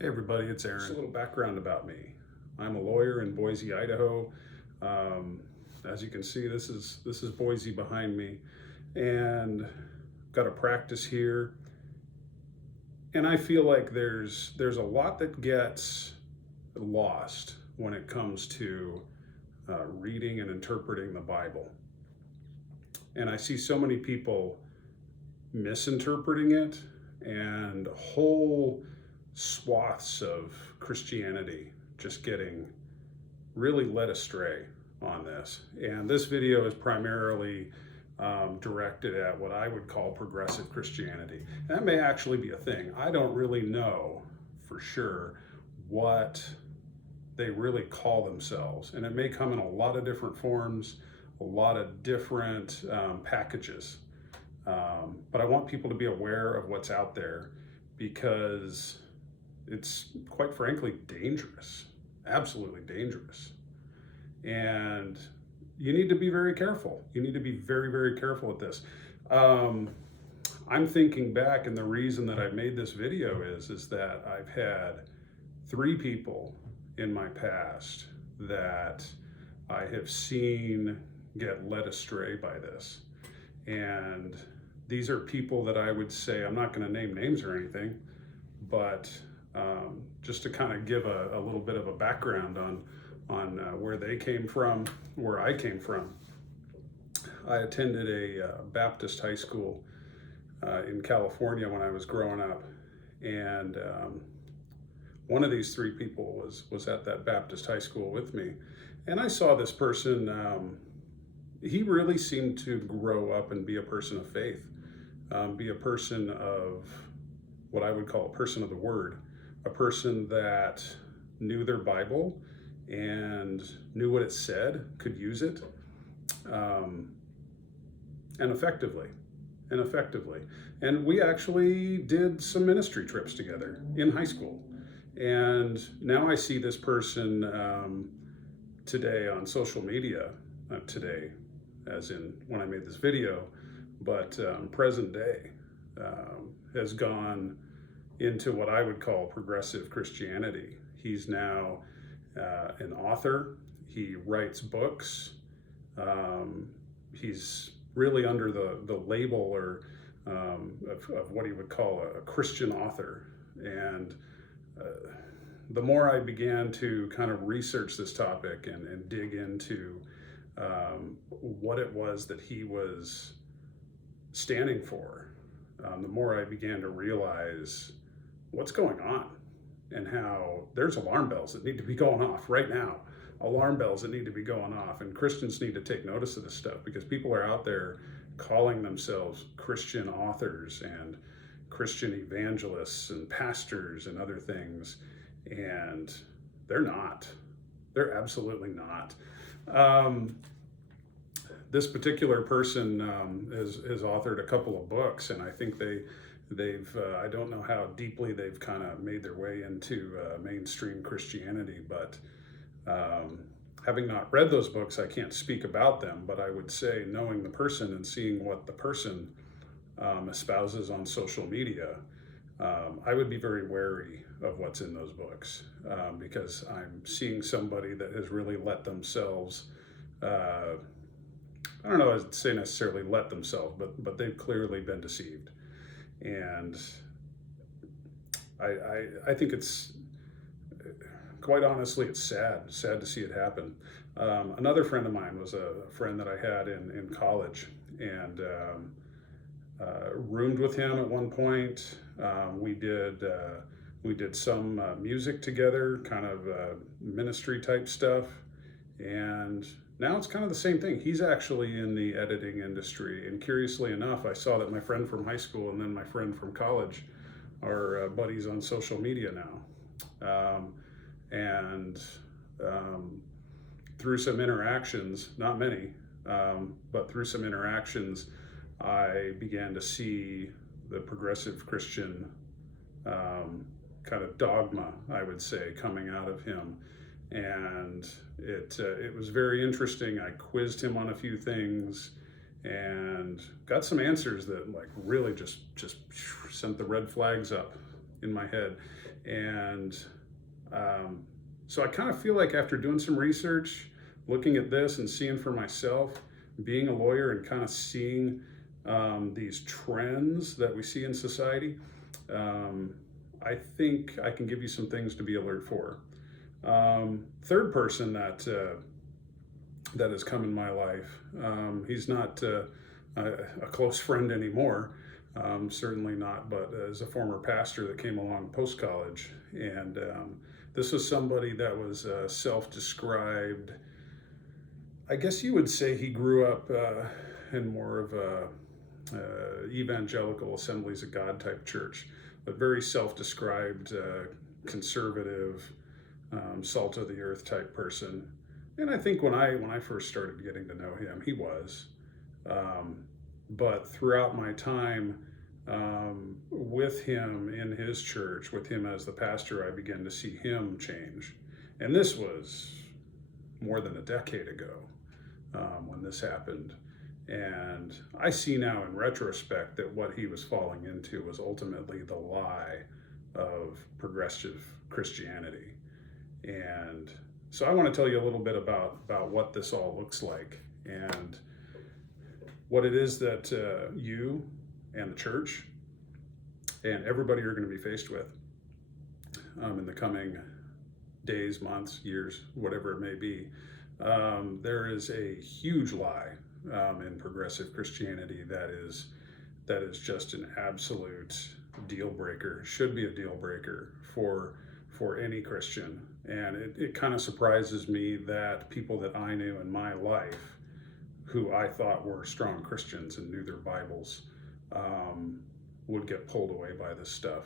Hey everybody, it's Aaron. Just a little background about me. I'm a lawyer in Boise, Idaho. Um, as you can see, this is Boise behind me, and got a practice here. And I feel like there's a lot that gets lost when it comes to reading and interpreting the Bible. And I see so many people misinterpreting it, and whole swaths of Christianity just getting really led astray on this. And this video is primarily directed at what I would call progressive Christianity. That may actually be a thing. I don't really know for sure what they really call themselves. And it may come in a lot of different forms, a lot of different packages. But I want people to be aware of what's out there, because it's quite frankly dangerous, absolutely dangerous. And you need to be very careful. You need to be very, very careful with this. I'm thinking back, and the reason that I made this video is that I've had 3 people in my past that I have seen get led astray by this. And these are people that I would say, I'm not going to name names or anything, but just to kind of give a little bit of a background on where they came from, where I came from. I attended a Baptist high school in California when I was growing up, and one of these 3 people was at that Baptist high school with me, and I saw this person. He really seemed to grow up and be a person of faith, be a person of what I would call a person of the Word, a person that knew their Bible and knew what it said, could use it, and effectively. And we actually did some ministry trips together in high school. And now I see this person today on social media, not today as in when I made this video, but present day, has gone into what I would call progressive Christianity. He's now an author. He writes books. He's really under the label or of what he would call a Christian author. And the more I began to kind of research this topic and dig into what it was that he was standing for, the more I began to realize what's going on, and how there's alarm bells that need to be going off right now. Alarm bells that need to be going off, and Christians need to take notice of this stuff, because people are out there calling themselves Christian authors and Christian evangelists and pastors and other things, and they're not. They're absolutely not. This particular person has authored a couple of books, and I think they've I don't know how deeply they've kind of made their way into mainstream Christianity, but having not read those books, I can't speak about them. But I would say, knowing the person and seeing what the person espouses on social media, I would be very wary of what's in those books, because I'm seeing somebody that has really let themselves, I don't know, I'd say necessarily let themselves, but they've clearly been deceived. And I think it's, quite honestly, it's sad to see it happen. Another friend of mine was a friend that I had in college, and roomed with him at one point. We did some music together, kind of ministry type stuff, and now it's kind of the same thing. He's actually in the editing industry, and curiously enough, I saw that my friend from high school and then my friend from college are buddies on social media now. And through some interactions, not many, but through some interactions, I began to see the progressive Christian kind of dogma, I would say, coming out of him. And it was very interesting. I quizzed him on a few things and got some answers that like really just sent the red flags up in my head. And so I kind of feel like after doing some research, looking at this and seeing for myself, being a lawyer and kind of seeing these trends that we see in society, I think I can give you some things to be alert for. Third person that has come in my life, he's not a close friend anymore, certainly not, but as a former pastor that came along post-college. And this was somebody that was self-described, I guess you would say he grew up in more of a evangelical Assemblies of God type church, but very self-described, conservative, salt of the earth type person. And I think when I first started getting to know him, he was. But throughout my time with him in his church, with him as the pastor, I began to see him change. And this was more than a decade ago when this happened. And I see now in retrospect that what he was falling into was ultimately the lie of progressive Christianity. And so I want to tell you a little bit about what this all looks like and what it is that you and the church and everybody are going to be faced with in the coming days, months, years, whatever it may be. There is a huge lie in progressive Christianity that is just an absolute deal breaker, should be a deal breaker for any Christian. And it kind of surprises me that people that I knew in my life, who I thought were strong Christians and knew their Bibles, would get pulled away by this stuff.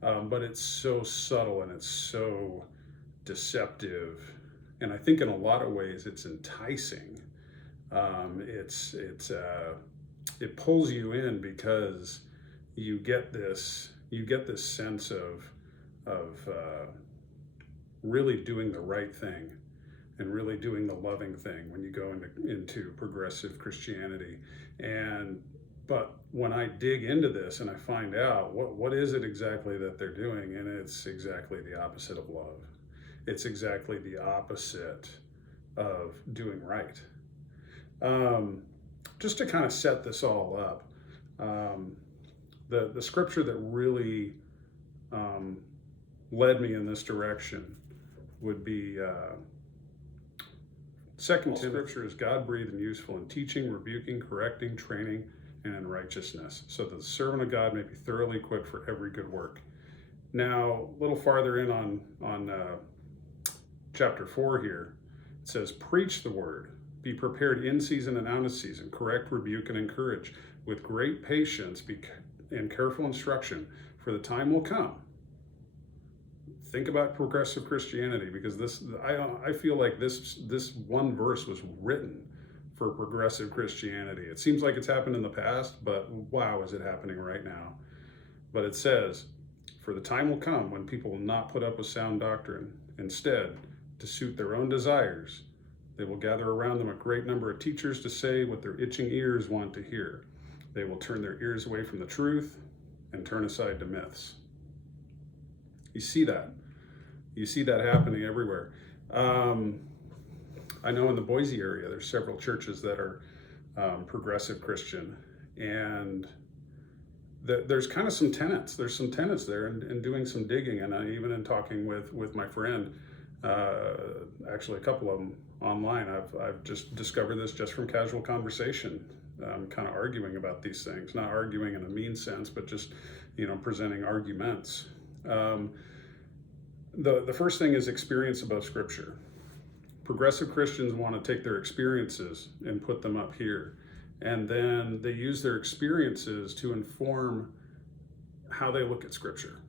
But it's so subtle and it's so deceptive. And I think in a lot of ways it's enticing. It pulls you in because you get this sense of really doing the right thing and really doing the loving thing when you go into progressive Christianity. But when I dig into this and I find out what is it exactly that they're doing, and it's exactly the opposite of love. It's exactly the opposite of doing right. Just to kind of set this all up, the scripture that really led me in this direction would be 2 Timothy. Scripture is God-breathed and useful in teaching, rebuking, correcting, training, and in righteousness, so that the servant of God may be thoroughly equipped for every good work. Now, a little farther in on chapter 4 here, it says, preach the word, be prepared in season and out of season, correct, rebuke, and encourage with great patience and careful instruction, for the time will come. Think about progressive Christianity, because I feel like this one verse was written for progressive Christianity. It seems like it's happened in the past, but wow, is it happening right now? But it says, for the time will come when people will not put up with sound doctrine. Instead, to suit their own desires, they will gather around them a great number of teachers to say what their itching ears want to hear. They will turn their ears away from the truth and turn aside to myths. You see that. You see that happening everywhere. I know in the Boise area, there's several churches that are progressive Christian, and there's kind of some tenets. There's some tenets there, and doing some digging, and even in talking with my friend, actually a couple of them online, I've just discovered this just from casual conversation, kind of arguing about these things, not arguing in a mean sense, but just presenting arguments. The first thing is experience above Scripture. Progressive Christians want to take their experiences and put them up here, and then they use their experiences to inform how they look at Scripture.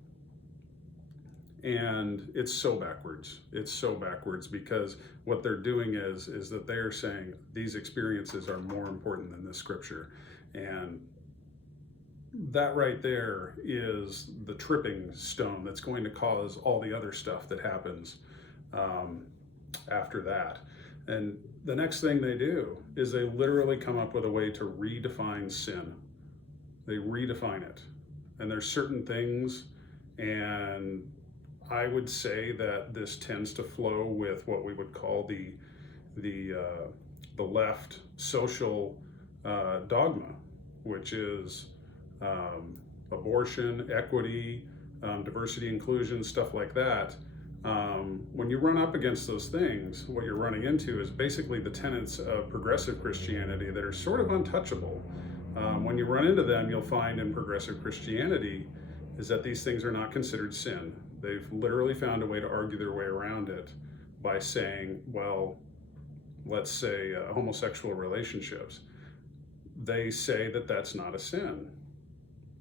And it's so backwards. It's so backwards, because what they're doing is that they are saying these experiences are more important than this Scripture. And that right there is the tripping stone that's going to cause all the other stuff that happens after that. And the next thing they do is they literally come up with a way to redefine sin. They redefine it. And there's certain things and I would say that this tends to flow with what we would call the left social dogma, which is abortion, equity, diversity, inclusion, stuff like that. When you run up against those things, what you're running into is basically the tenets of progressive Christianity that are sort of untouchable. When you run into them, you'll find in progressive Christianity is that these things are not considered sin. They've literally found a way to argue their way around it by saying, well, let's say homosexual relationships. They say that that's not a sin.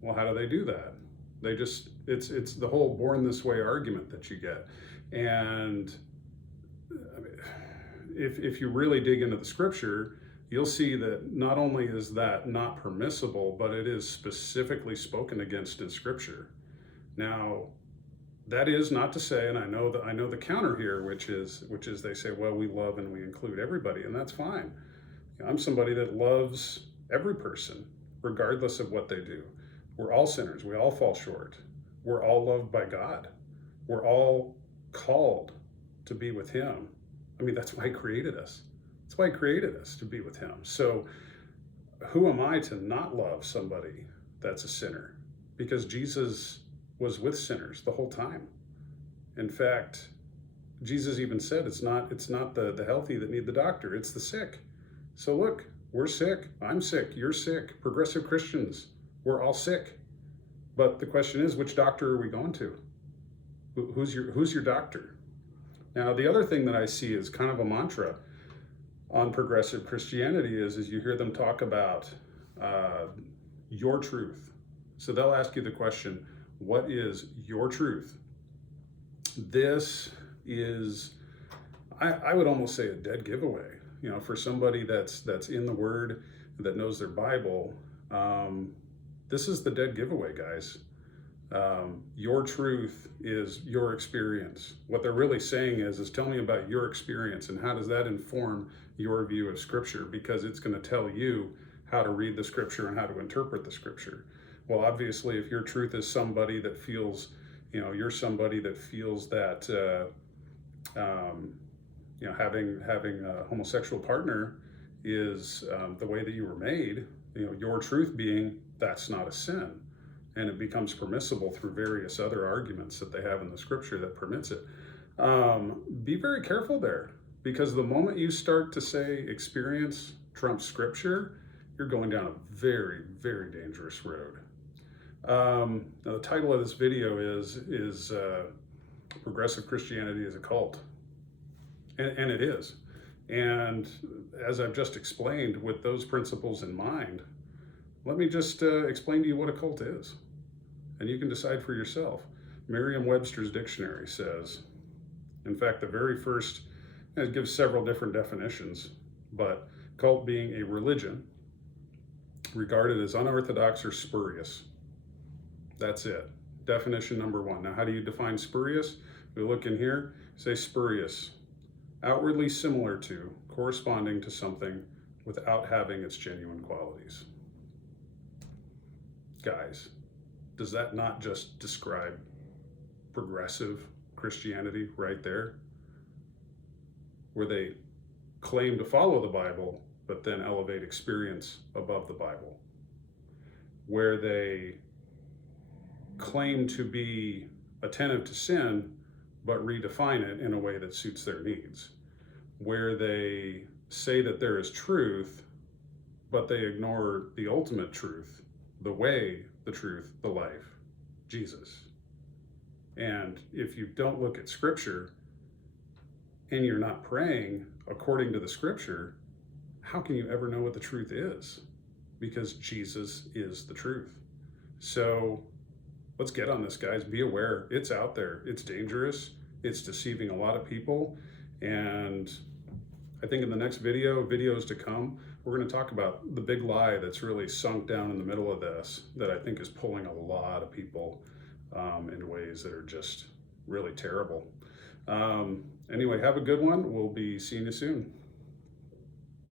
Well, how do they do that? They just, it's the whole born this way argument that you get. And if you really dig into the scripture, you'll see that not only is that not permissible, but it is specifically spoken against in scripture. Now, that is not to say, and I know the counter here, which is they say, well, we love and we include everybody, and that's fine. I'm somebody that loves every person, regardless of what they do. We're all sinners. We all fall short. We're all loved by God. We're all called to be with him. I mean, that's why he created us. That's why he created us, to be with him. So who am I to not love somebody that's a sinner? Because Jesus was with sinners the whole time. In fact, Jesus even said it's not the healthy that need the doctor, it's the sick. So look, we're sick. I'm sick. You're sick. Progressive Christians, we're all sick. But the question is, which doctor are we going to? Who's your doctor? Now, the other thing that I see is kind of a mantra on progressive Christianity is you hear them talk about your truth. So they'll ask you the question, what is your truth? This is, I would almost say, a dead giveaway. You know, for somebody that's in the Word, that knows their Bible, this is the dead giveaway, guys. Your truth is your experience. What they're really saying is tell me about your experience and how does that inform your view of Scripture, because it's going to tell you how to read the Scripture and how to interpret the Scripture. Well, obviously, if your truth is somebody that feels, you know, you're somebody that feels that, you know, having a homosexual partner is the way that you were made, you know, your truth being that's not a sin. And it becomes permissible through various other arguments that they have in the scripture that permits it. Be very careful there, because the moment you start to say experience trumps scripture, you're going down a very, very dangerous road. Now the title of this video is Progressive Christianity is a Cult. And it is. And as I've just explained, with those principles in mind, let me just explain to you what a cult is. And you can decide for yourself. Merriam-Webster's dictionary says, in fact, the very first, it gives several different definitions, but cult being a religion regarded as unorthodox or spurious. That's it. Definition number one. Now, how do you define spurious? We look in here, say spurious. Outwardly similar to, corresponding to something without having its genuine qualities. Guys, does that not just describe progressive Christianity right there? Where they claim to follow the Bible, but then elevate experience above the Bible. Where they claim to be attentive to sin, but redefine it in a way that suits their needs. Where they say that there is truth, but they ignore the ultimate truth, the way, the truth, the life, Jesus. And if you don't look at scripture and you're not praying according to the scripture, how can you ever know what the truth is? Because Jesus is the truth. So let's get on this, guys. Be aware. It's out there. It's dangerous. It's deceiving a lot of people. And I think in the next videos to come, we're going to talk about the big lie that's really sunk down in the middle of this, that I think is pulling a lot of people in ways that are just really terrible. Anyway, have a good one. We'll be seeing you soon.